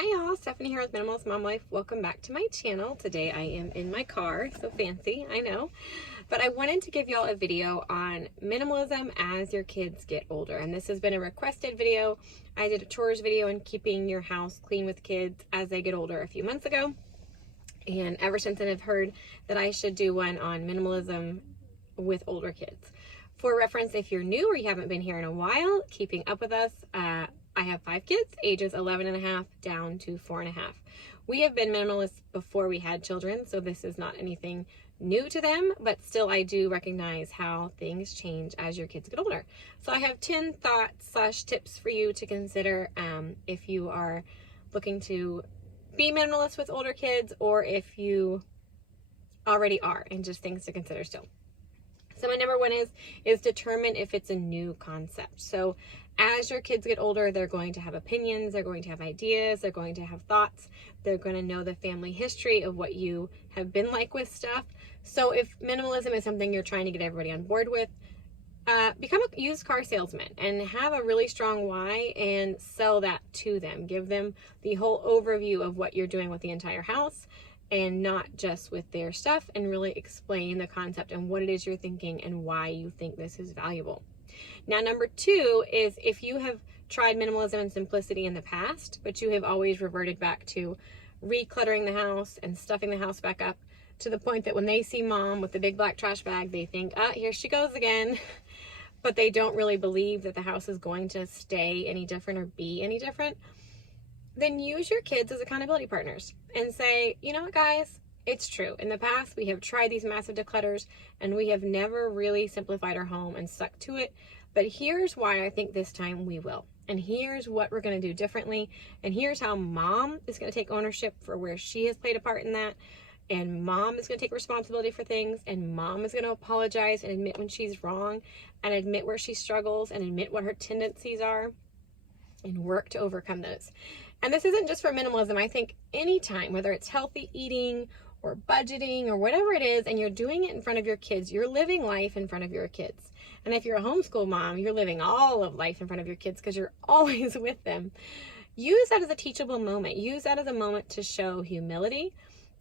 Hi y'all, Stephanie here with Minimalist Mom Life. Welcome back to my channel. Today I am in my car, so fancy, I know. But I wanted to give y'all a video on minimalism as your kids get older. And this has been a requested video. I did a chores video on keeping your house clean with kids as they get older a few months ago. And ever since then I've heard that I should do one on minimalism with older kids. For reference, if you're new or you haven't been here in a while, keeping up with us, I have 5 kids, ages 11 and a half down to 4 and a half. We have been minimalists before we had children, so this is not anything new to them, but still I do recognize how things change as your kids get older. So I have 10 thoughts / tips for you to consider if you are looking to be minimalist with older kids, or if you already are, and just things to consider still. So my number one is determine if it's a new concept. So as your kids get older, they're going to have opinions, they're going to have ideas, they're going to have thoughts, they're going to know the family history of what you have been like with stuff. So if minimalism is something you're trying to get everybody on board with, become a used car salesman and have a really strong why and sell that to them. Give them the whole overview of what you're doing with the entire house, and not just with their stuff, and really explain the concept and what it is you're thinking and why you think this is valuable. Now, number 2 is if you have tried minimalism and simplicity in the past, but you have always reverted back to recluttering the house and stuffing the house back up to the point that when they see mom with the big black trash bag, they think, oh, here she goes again. But they don't really believe that the house is going to stay any different or be any different. Then use your kids as accountability partners and say, you know what, guys, it's true. In the past, we have tried these massive declutters and we have never really simplified our home and stuck to it. But here's why I think this time we will. And here's what we're going to do differently. And here's how mom is going to take ownership for where she has played a part in that. And mom is going to take responsibility for things. And mom is going to apologize and admit when she's wrong, and admit where she struggles, and admit what her tendencies are, and work to overcome those. And this isn't just for minimalism. I think anytime, whether it's healthy eating or budgeting or whatever it is, and you're doing it in front of your kids, you're living life in front of your kids. And if you're a homeschool mom, you're living all of life in front of your kids because you're always with them. Use that as a teachable moment. Use that as a moment to show humility,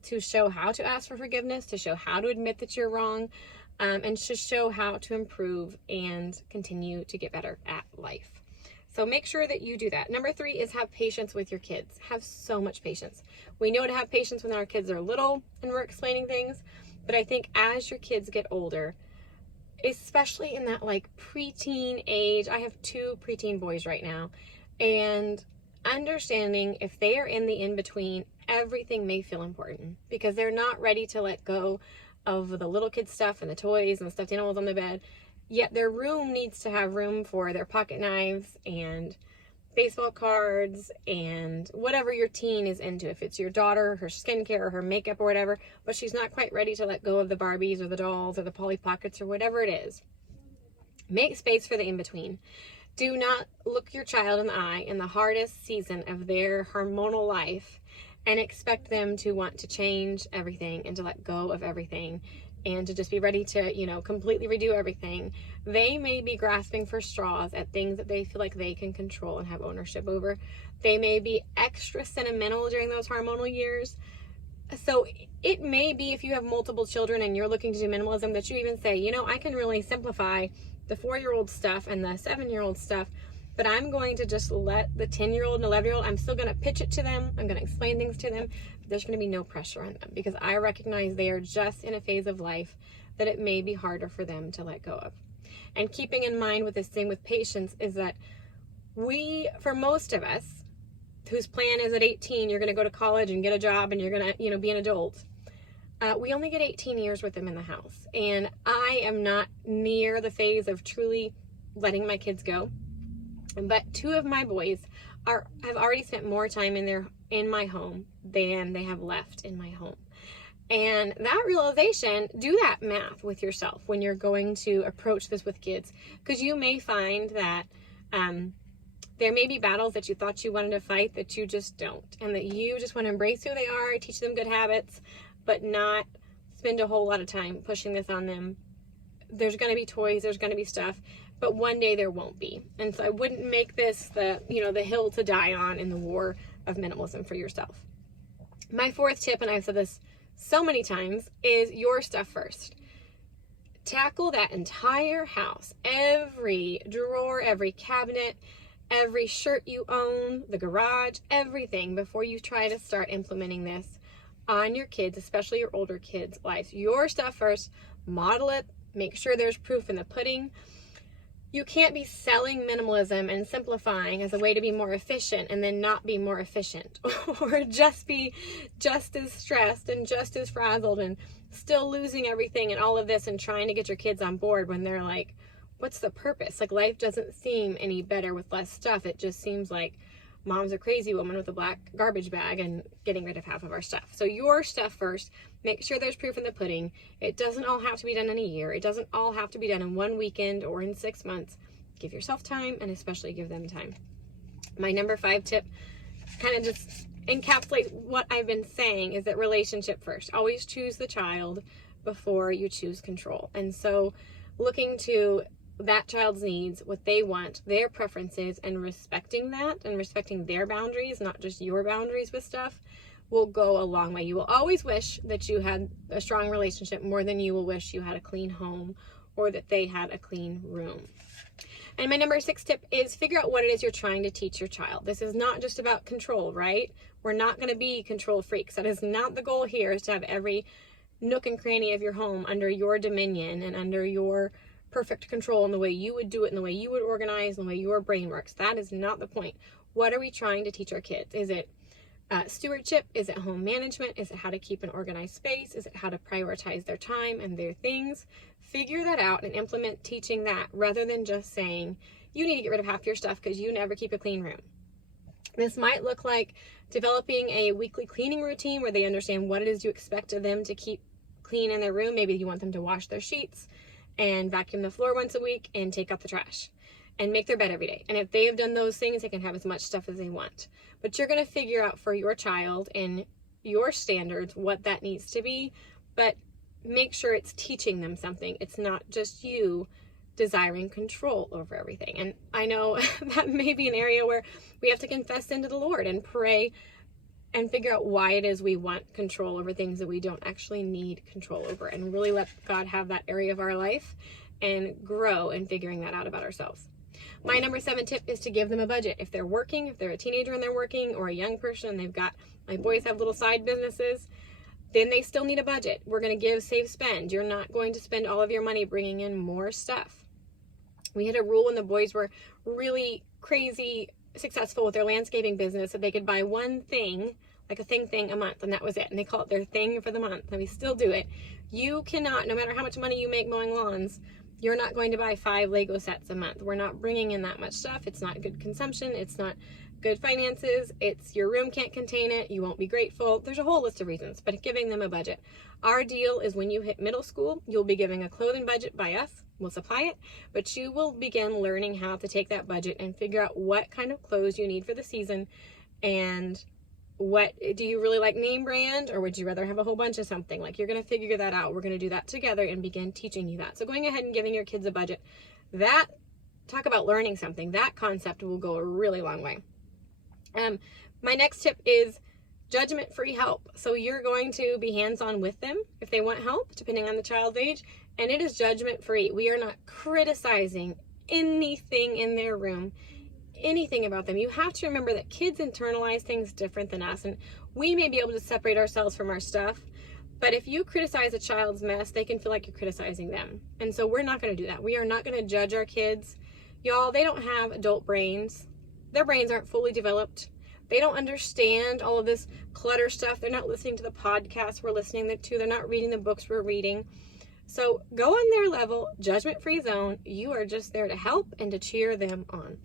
to show how to ask for forgiveness, to show how to admit that you're wrong, and to show how to improve and continue to get better at life. So make sure that you do that. Number 3 is have patience with your kids. Have so much patience. We know to have patience when our kids are little and we're explaining things, but I think as your kids get older, especially in that like preteen age, I have 2 preteen boys right now, and understanding if they are in the in-between, everything may feel important because they're not ready to let go of the little kid stuff and the toys and the stuffed animals on the bed. Yet their room needs to have room for their pocket knives and baseball cards and whatever your teen is into. If it's your daughter, her skincare or her makeup or whatever, but she's not quite ready to let go of the Barbies or the dolls or the Polly Pockets or whatever it is. Make space for the in-between. Do not look your child in the eye in the hardest season of their hormonal life and expect them to want to change everything and to let go of everything and to just be ready to, completely redo everything. They may be grasping for straws at things that they feel like they can control and have ownership over. They may be extra sentimental during those hormonal years. So it may be, if you have multiple children and you're looking to do minimalism, that you even say, I can really simplify the 4-year-old stuff and the 7-year-old stuff, but I'm going to just let the 10-year-old and 11-year-old, I'm still going to pitch it to them. I'm going to explain things to them. There's going to be no pressure on them because I recognize they are just in a phase of life that it may be harder for them to let go of. And keeping in mind with this thing with patience is that for most of us, whose plan is at 18, you're going to go to college and get a job and you're going to, be an adult. We only get 18 years with them in the house. And I am not near the phase of truly letting my kids go. But 2 of my boys have already spent more time in my home than they have left in my home. And that realization, do that math with yourself when you're going to approach this with kids, because you may find that there may be battles that you thought you wanted to fight that you just don't, and that you just want to embrace who they are, teach them good habits, but not spend a whole lot of time pushing this on them. There's going to be toys, there's going to be stuff. but one day there won't be. And so I wouldn't make this the hill to die on in the war of minimalism for yourself. My fourth tip, and I've said this so many times, is your stuff first. Tackle that entire house, every drawer, every cabinet, every shirt you own, the garage, everything, before you try to start implementing this on your kids, especially your older kids' lives. Your stuff first, model it, make sure there's proof in the pudding. You can't be selling minimalism and simplifying as a way to be more efficient and then not be more efficient, or just be just as stressed and just as frazzled and still losing everything and all of this and trying to get your kids on board when they're like, what's the purpose? Like, life doesn't seem any better with less stuff. It just seems like mom's a crazy woman with a black garbage bag and getting rid of half of our stuff. So your stuff first, make sure there's proof in the pudding. It doesn't all have to be done in a year. It doesn't all have to be done in one weekend or in 6 months. Give yourself time, and especially give them time. My number 5 tip kind of just encapsulates what I've been saying, is that relationship first. Always choose the child before you choose control. And so looking to that child's needs, what they want, their preferences, and respecting that and respecting their boundaries, not just your boundaries with stuff, will go a long way. You will always wish that you had a strong relationship more than you will wish you had a clean home or that they had a clean room. And my number 6 tip is figure out what it is you're trying to teach your child. This is not just about control, right? We're not going to be control freaks. That is not the goal here, is to have every nook and cranny of your home under your dominion and under your perfect control in the way you would do it, in the way you would organize, in the way your brain works. That is not the point. What are we trying to teach our kids? Is it stewardship? Is it home management? Is it how to keep an organized space? Is it how to prioritize their time and their things? Figure that out and implement teaching that, rather than just saying, you need to get rid of half your stuff because you never keep a clean room. This might look like developing a weekly cleaning routine where they understand what it is you expect of them to keep clean in their room. Maybe you want them to wash their sheets and vacuum the floor once a week and take out the trash and make their bed every day. And if they have done those things, they can have as much stuff as they want. But you're going to figure out for your child and your standards what that needs to be, but make sure it's teaching them something. It's not just you desiring control over everything. And I know that may be an area where we have to confess into the Lord and pray and figure out why it is we want control over things that we don't actually need control over, and really let God have that area of our life and grow in figuring that out about ourselves. My number 7 tip is to give them a budget. If they're working, if they're a teenager and they're working, or a young person and my boys have little side businesses, then they still need a budget. We're going to give, save, spend. You're not going to spend all of your money bringing in more stuff. We had a rule when the boys were really crazy successful with their landscaping business that they could buy one thing, like a thing a month, and that was it. And they call it their thing for the month, and we still do it. You cannot, no matter how much money you make mowing lawns, you're not going to buy 5 Lego sets a month. We're not bringing in that much stuff. It's not good consumption. It's not good finances. It's your room can't contain it. You won't be grateful. There's a whole list of reasons, but giving them a budget. Our deal is when you hit middle school, you'll be giving a clothing budget by us. We'll supply it, but you will begin learning how to take that budget and figure out what kind of clothes you need for the season, and what do you really like, name brand, or would you rather have a whole bunch of something? Like, you're going to figure that out. We're going to do that together and begin teaching you that. So going ahead and giving your kids a budget, that, talk about learning something, that concept will go a really long way. My next tip is judgment-free help. So you're going to be hands-on with them if they want help, depending on the child's age, and it is judgment-free. We are not criticizing anything in their room, anything about them. You have to remember that kids internalize things different than us, and we may be able to separate ourselves from our stuff, but if you criticize a child's mess, they can feel like you're criticizing them. And so we're not going to do that. We are not going to judge our kids. Y'all, they don't have adult brains. Their brains aren't fully developed. They don't understand all of this clutter stuff. They're not listening to the podcasts we're listening to. They're not reading the books we're reading. So go on their level, judgment-free zone. You are just there to help and to cheer them on.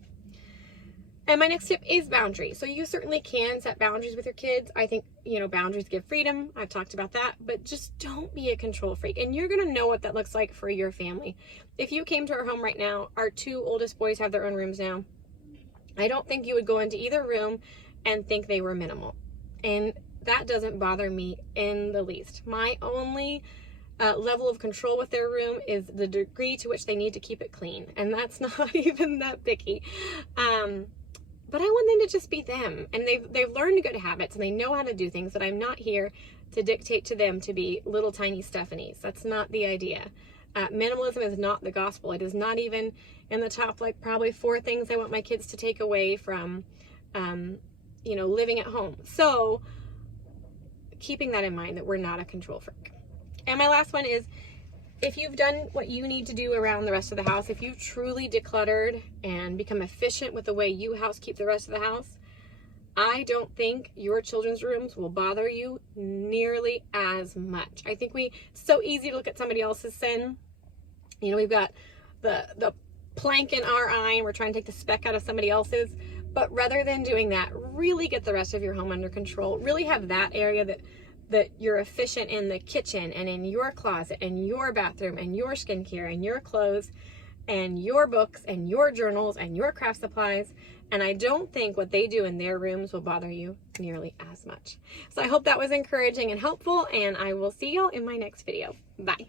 And my next tip is boundaries. So you certainly can set boundaries with your kids. I think, boundaries give freedom. I've talked about that, but just don't be a control freak. And you're going to know what that looks like for your family. If you came to our home right now, our 2 oldest boys have their own rooms now. I don't think you would go into either room and think they were minimal. And that doesn't bother me in the least. My only level of control with their room is the degree to which they need to keep it clean. And that's not even that picky. But I want them to just be them. And they've learned good habits and they know how to do things, that I'm not here to dictate to them to be little tiny Stephanies. That's not the idea. Minimalism is not the gospel. It is not even in the top, like, probably 4 things I want my kids to take away from, you know, living at home. So keeping that in mind, that we're not a control freak. And my last one is, if you've done what you need to do around the rest of the house, if you've truly decluttered and become efficient with the way you housekeep the rest of the house, I don't think your children's rooms will bother you nearly as much. I think it's so easy to look at somebody else's sin. You know, we've got the plank in our eye and we're trying to take the speck out of somebody else's. But rather than doing that, really get the rest of your home under control. Really have that area that you're efficient in the kitchen and in your closet and your bathroom and your skincare and your clothes and your books and your journals and your craft supplies. And I don't think what they do in their rooms will bother you nearly as much. So I hope that was encouraging and helpful, and I will see y'all in my next video. Bye.